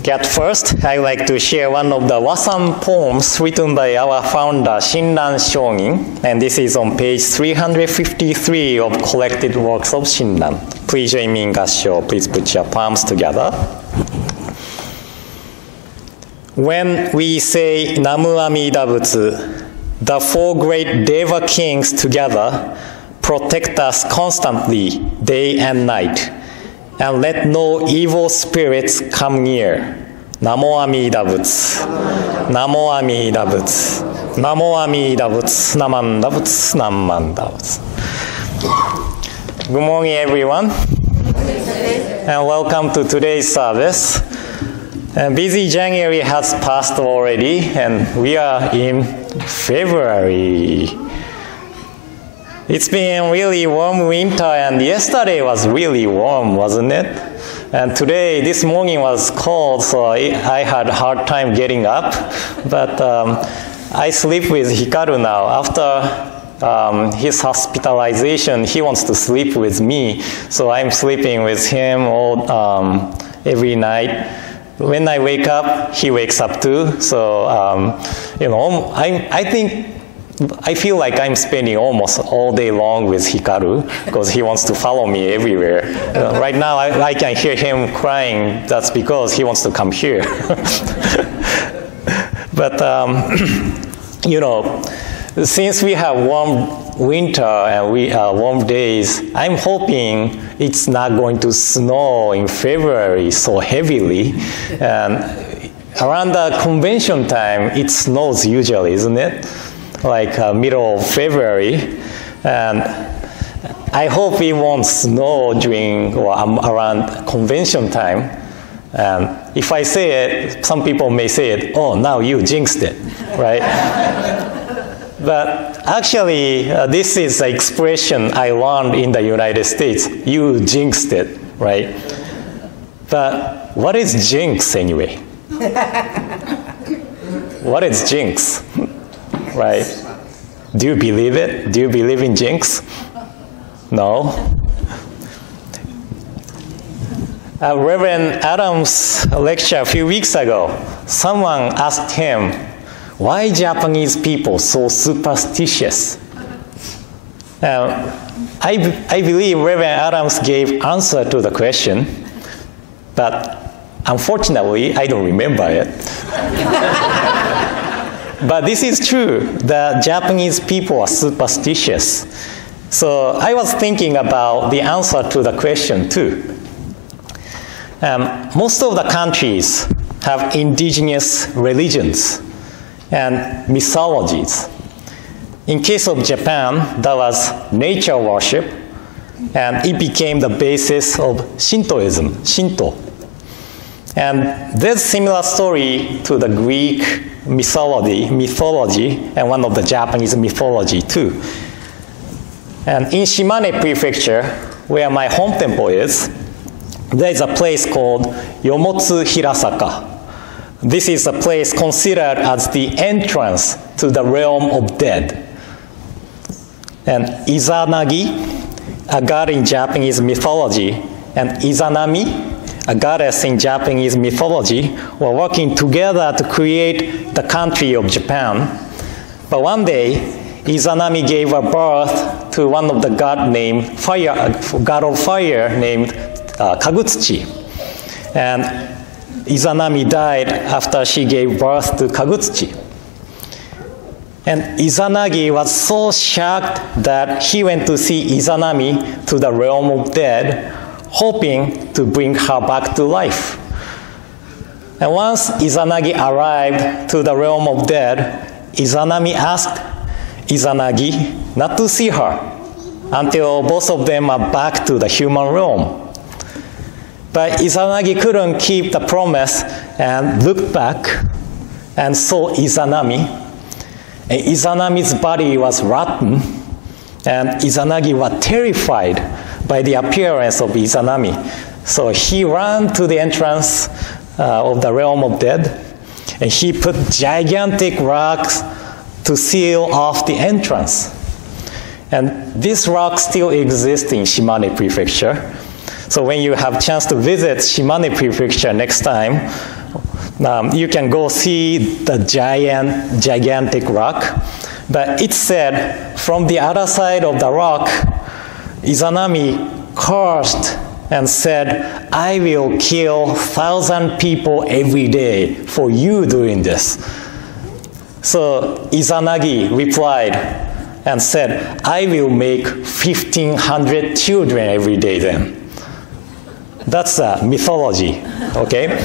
Okay, at first, I would like to share one of the Wasan poems written by our founder, Shinran Shogin, and this is on page 353 of collected works of Shinran. Please join me in gassho. Please put your palms together. When we say Namo Amida Butsu, the four great Deva kings together protect us constantly, day and night, and let no evil spirits come near. Namo Amida Butsu. Namo Amida Butsu. Namo Amida Butsu. Namanda Butsu. Namanda Butsu. Good morning, everyone, and welcome to today's service. And busy January has passed already, and we are in February. It's been really warm winter, and yesterday was really warm, wasn't it? And today, this morning was cold, so I had a hard time getting up. But I sleep with Hikaru now. After his hospitalization, he wants to sleep with me, so I'm sleeping with him every night. When I wake up, he wakes up too. So, I feel like I'm spending almost all day long with Hikaru because he wants to follow me everywhere. Right now, I can hear him crying. That's because he wants to come here. But, since we have warm winter and warm days, I'm hoping it's not going to snow in February so heavily. And around the convention time, it snows usually, isn't it? Like middle of February, and I hope it won't snow during or around convention time. And if I say it, some people may say it, oh, now you jinxed it, right? But actually, this is an expression I learned in the United States. You jinxed it, right? But what is jinx anyway? What is jinx? Right? Do you believe it? Do you believe in jinx? No? Reverend Adams' lecture a few weeks ago, someone asked him, why Japanese people so superstitious? I believe Reverend Adams gave answer to the question, but unfortunately, I don't remember it. But this is true, that Japanese people are superstitious. So I was thinking about the answer to the question too. Most of the countries have indigenous religions and mythologies. In case of Japan, that was nature worship, and it became the basis of Shintoism, Shinto. And there's similar story to the Greek mythology, and one of the Japanese mythology too. And in Shimane Prefecture, where my home temple is, there is a place called Yomotsu Hirasaka. This is a place considered as the entrance to the realm of dead. And Izanagi, a god in Japanese mythology, and Izanami, a goddess in Japanese mythology, were working together to create the country of Japan. But one day, Izanami gave a birth to one of the god of fire named Kagutsuchi. And Izanami died after she gave birth to Kagutsuchi. And Izanagi was so shocked that he went to see Izanami to the realm of dead, hoping to bring her back to life. And once Izanagi arrived to the realm of dead, Izanami asked Izanagi not to see her until both of them are back to the human realm. But Izanagi couldn't keep the promise and looked back and saw Izanami. And Izanami's body was rotten, and Izanagi was terrified by the appearance of Izanami. So he ran to the entrance of the realm of dead, and he put gigantic rocks to seal off the entrance. And this rock still exists in Shimane Prefecture. So when you have a chance to visit Shimane Prefecture next time, You can go see the gigantic rock. But it said, from the other side of the rock, Izanami cursed and said, I will kill 1,000 people every day for you doing this. So Izanagi replied and said, I will make 1,500 children every day then. That's a mythology, okay?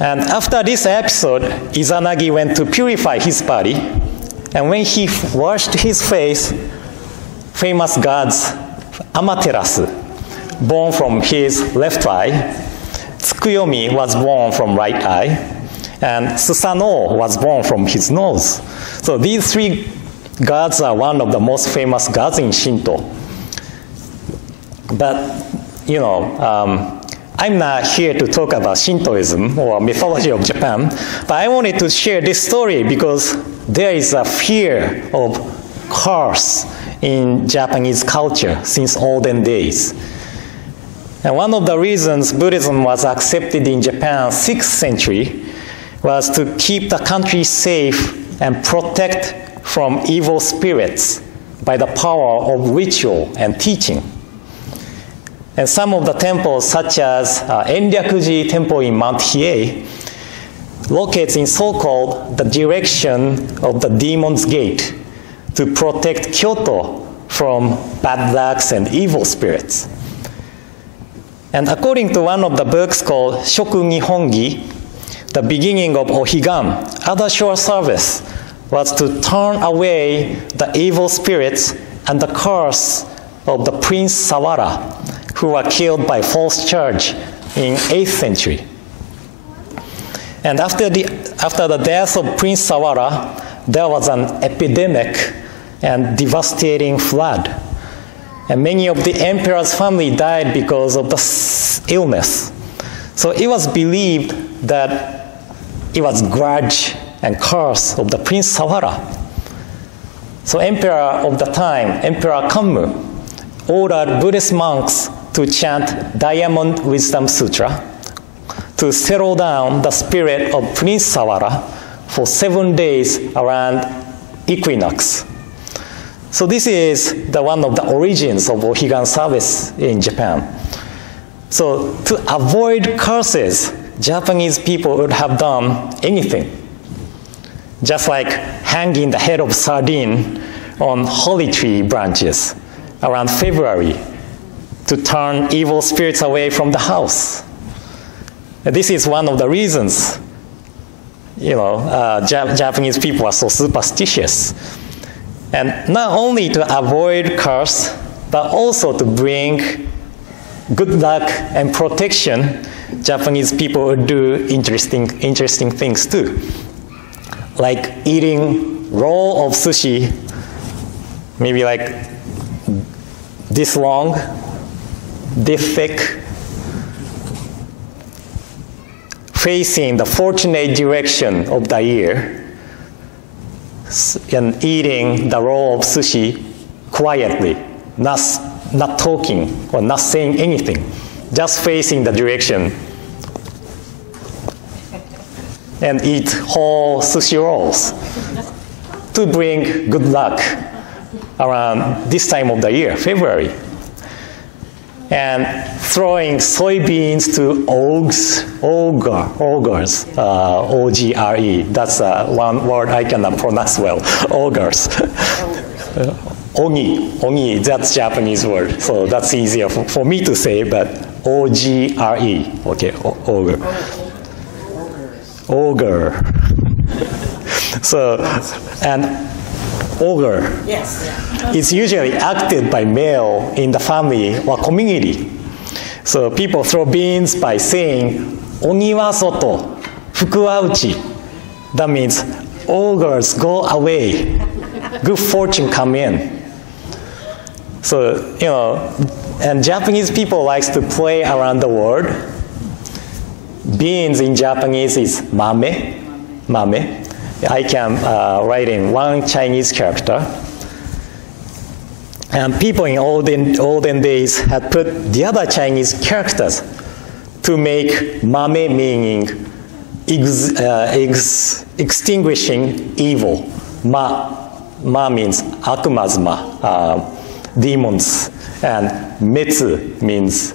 And after this episode, Izanagi went to purify his body. And when he washed his face, famous gods Amaterasu, born from his left eye, Tsukuyomi was born from right eye, and Susanoo was born from his nose. So these three gods are one of the most famous gods in Shinto. But, you know, I'm not here to talk about Shintoism or mythology of Japan, but I wanted to share this story because there is a fear of curse in Japanese culture since olden days. And one of the reasons Buddhism was accepted in Japan 6th century was to keep the country safe and protect from evil spirits by the power of ritual and teaching. And some of the temples, such as Enryakuji Temple in Mount Hiei, locates in so-called the direction of the Demon's Gate to protect Kyoto from bad lucks and evil spirits. And according to one of the books called Shoku Nihongi, the beginning of Ohigan, other shore service, was to turn away the evil spirits and the curse of the Prince Sawara, who were killed by false charge in 8th century. And after the death of Prince Sawara, there was an epidemic and devastating flood. And many of the emperor's family died because of the illness. So it was believed that it was grudge and curse of the Prince Sawara. So emperor of the time, Emperor Kanmu, ordered Buddhist monks to chant Diamond Wisdom Sutra to settle down the spirit of Prince Sawara for 7 days around equinox. So this is one of the origins of Ohigan service in Japan. So to avoid curses, Japanese people would have done anything. Just like hanging the head of sardine on holly tree branches around February to turn evil spirits away from the house. This is one of the reasons, Japanese people are so superstitious. And not only to avoid curse, but also to bring good luck and protection, Japanese people would do interesting things too. Like eating roll of sushi, maybe like this long, this thick, facing the fortunate direction of the year, and eating the roll of sushi quietly, not talking or not saying anything, just facing the direction, and eat whole sushi rolls to bring good luck around this time of the year, February. And throwing soybeans to ogres, O-G-R-E, that's one word I cannot pronounce well, ogres. Oni, that's Japanese word, so that's easier for me to say, but O-G-R-E, okay, ogre. So, and ogre. Yes. It's usually acted by male in the family or community. So people throw beans by saying, Oni wa soto, fuku wa uchi. That means ogres go away, good fortune come in. So, and Japanese people likes to play around the word. Beans in Japanese is mame. I can write in one Chinese character. And people in olden days had put the other Chinese characters to make mame meaning extinguishing evil. Ma means akumazma, demons, and metsu means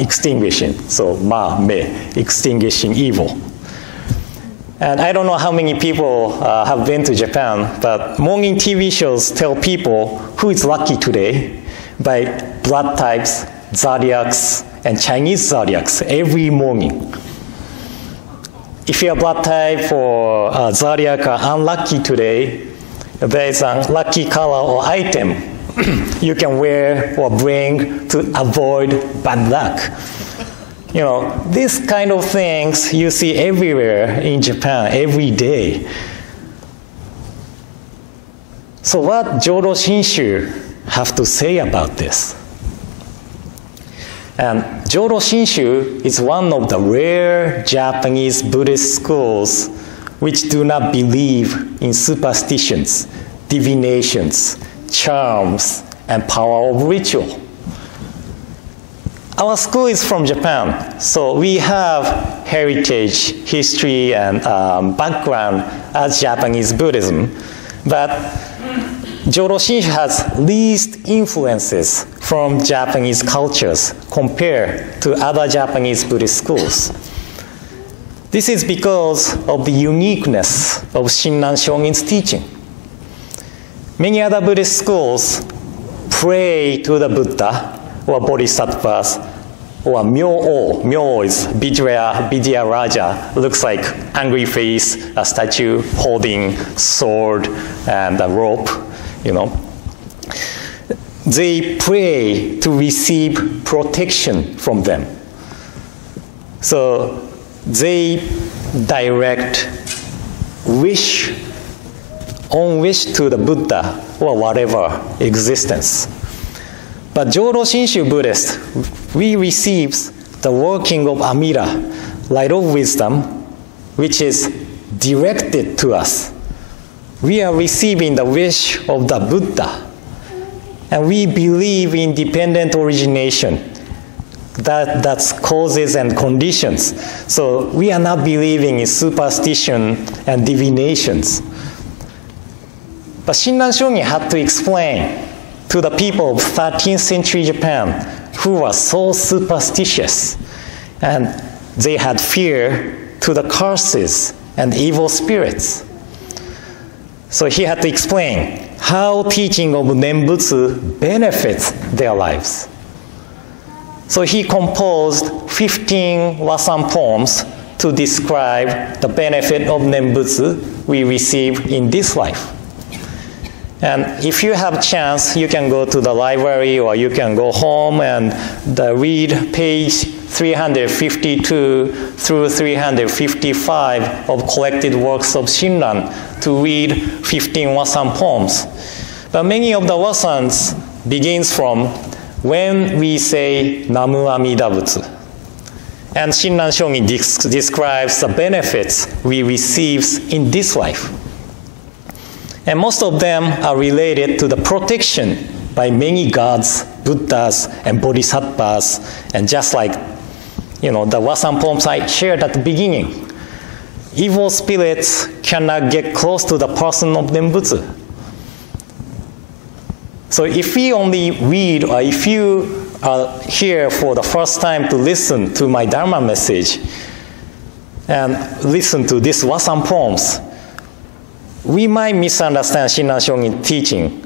extinguishing. So me, extinguishing evil. And I don't know how many people have been to Japan, but morning TV shows tell people who is lucky today by blood types, zodiacs, and Chinese zodiacs every morning. If your blood type or zodiac are unlucky today, there is a lucky color or item you can wear or bring to avoid bad luck. You know, these kind of things you see everywhere in Japan every day. So what Jodo Shinshu have to say about this? And Jodo Shinshu is one of the rare Japanese Buddhist schools which do not believe in superstitions, divinations, charms, and power of ritual. Our school is from Japan, so we have heritage, history, and background as Japanese Buddhism, but Jodo Shinshu has least influences from Japanese cultures compared to other Japanese Buddhist schools. This is because of the uniqueness of Shinran Shongin's teaching. Many other Buddhist schools pray to the Buddha or Bodhisattvas or Myo-o. Myo-o is Vidya Raja, looks like angry face, a statue holding sword and a rope, you know. They pray to receive protection from them. So they direct own wish to the Buddha or whatever existence. But Jodo Shinshu Buddhist, we receive the working of Amida, light of wisdom, which is directed to us. We are receiving the wish of the Buddha, and we believe in dependent origination. That's causes and conditions. So we are not believing in superstition and divinations. But Shinran Shongin had to explain to the people of 13th century Japan who were so superstitious, and they had fear to the curses and evil spirits. So he had to explain how teaching of Nembutsu benefits their lives. So he composed 15 Wasan poems to describe the benefit of Nembutsu we receive in this life. And if you have a chance, you can go to the library or you can go home and read page 352 through 355 of collected works of Shinran to read 15 Wasan poems. But many of the Wasans begins from when we say Namo Amida Butsu. And Shinran Shongin describes the benefits we receive in this life. And most of them are related to the protection by many gods, Buddhas, and Bodhisattvas, and just like, you know, the Wasan poems I shared at the beginning. Evil spirits cannot get close to the person of Nembutsu. So if we only read, or if you are here for the first time to listen to my Dharma message, and listen to these Wasan poems, we might misunderstand Shinran Shongin teaching.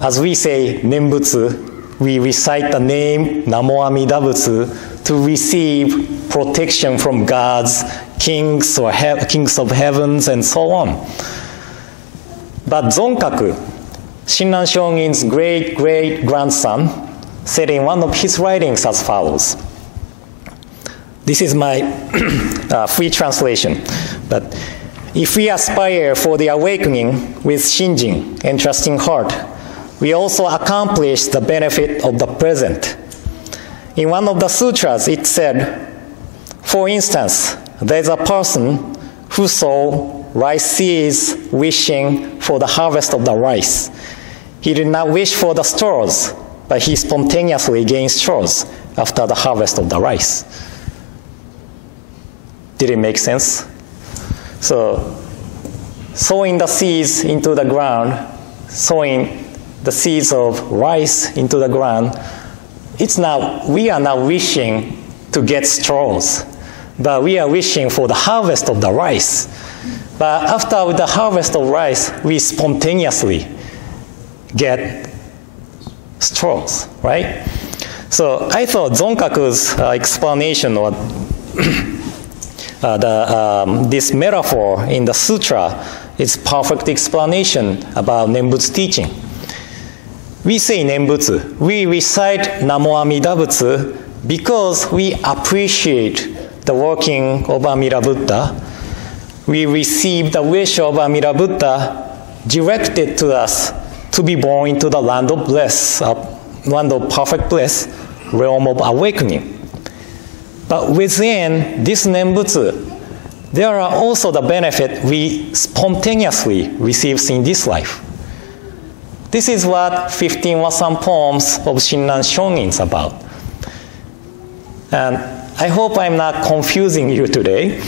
As we say Nembutsu, we recite the name Namo Amida Butsu to receive protection from gods, kings or kings of heavens, and so on. But Zonkaku, Shinran Shongin's great-great-grandson, said in one of his writings as follows. This is my free translation. But if we aspire for the awakening with Shinjin and trusting heart, we also accomplish the benefit of the present. In one of the sutras, it said, for instance, there's a person who saw rice seeds wishing for the harvest of the rice. He did not wish for the straws, but he spontaneously gained straws after the harvest of the rice. Did it make sense? So, sowing the seeds into the ground, sowing the seeds of rice into the ground, we are now wishing to get straws, but we are wishing for the harvest of the rice. But after the harvest of rice, we spontaneously get straws, right? So I thought Zonkaku's explanation or this metaphor in the sutra is perfect explanation about Nembutsu teaching. We say Nembutsu, we recite Namo Amida Butsu because we appreciate the working of Amida Buddha. We receive the wish of Amida Buddha directed to us to be born into the land of bliss, land of perfect bliss, realm of awakening. But within this Nembutsu, there are also the benefit we spontaneously receive in this life. This is what 15 Wasan poems of Shinran Shongin is about. And I hope I'm not confusing you today,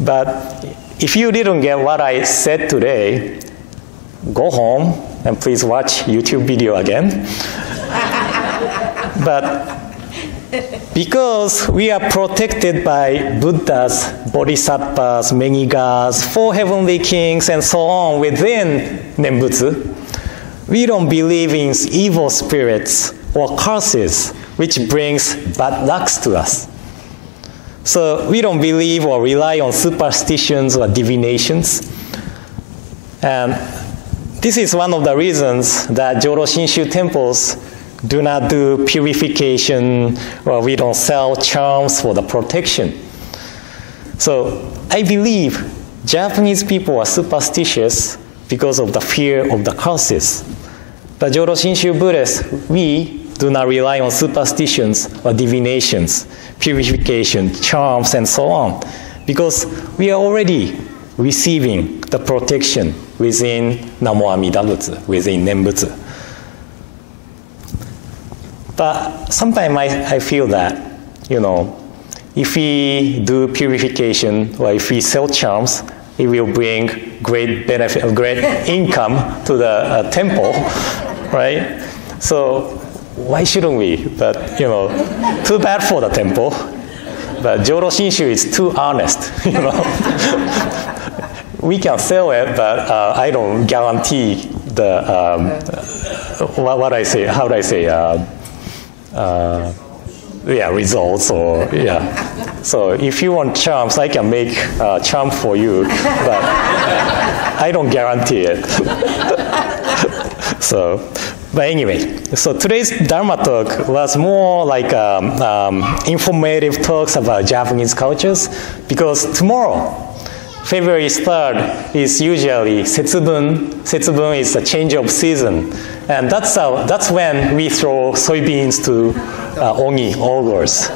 but if you didn't get what I said today, go home and please watch YouTube video again. But because we are protected by Buddhas, Bodhisattvas, many gods, 4 heavenly kings, and so on within Nembutsu, we don't believe in evil spirits or curses which brings bad lucks to us. So we don't believe or rely on superstitions or divinations. And this is one of the reasons that Joro Shinshu temples do not do purification, or we don't sell charms for the protection. So I believe Japanese people are superstitious because of the fear of the curses. But Joro Shinshu Buddhists, we do not rely on superstitions or divinations, purification, charms, and so on, because we are already receiving the protection within Namo Amida Butsu, within Nembutsu. But sometimes I feel that, if we do purification or if we sell charms, it will bring great benefit, great income to the temple, right? So why shouldn't we? But, too bad for the temple. But Joro Shinshu is too honest, We can sell it, but I don't guarantee the, what I say, how do I say, results or, So if you want charms, I can make a charm for you, but I don't guarantee it. But anyway, so today's Dharma talk was more like informative talks about Japanese cultures, because tomorrow, February 3rd, is usually Setsubun. Setsubun is a change of season. And that's when we throw soybeans to Oni, ogres.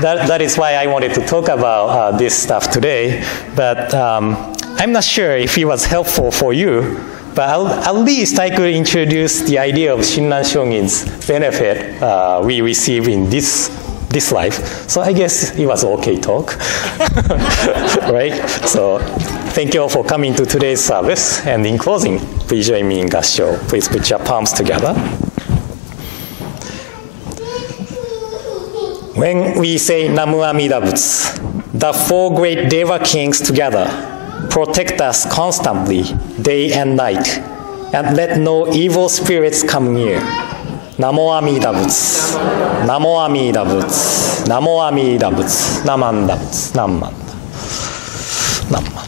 That is why I wanted to talk about this stuff today. But I'm not sure if it was helpful for you. But at least I could introduce the idea of Shinran Shongin's benefit we receive in this life. So I guess it was okay talk, right? So thank you all for coming to today's service. And in closing, please join me in Gassho. Please put your palms together. When we say Namo Amida Butsu, the 4 great Deva kings together protect us constantly, day and night, and let no evil spirits come near. Namo Amida Butsu, Namo Amida Butsu, Namo Amida Butsu, Namanda Butsu, Namanda, Namanda.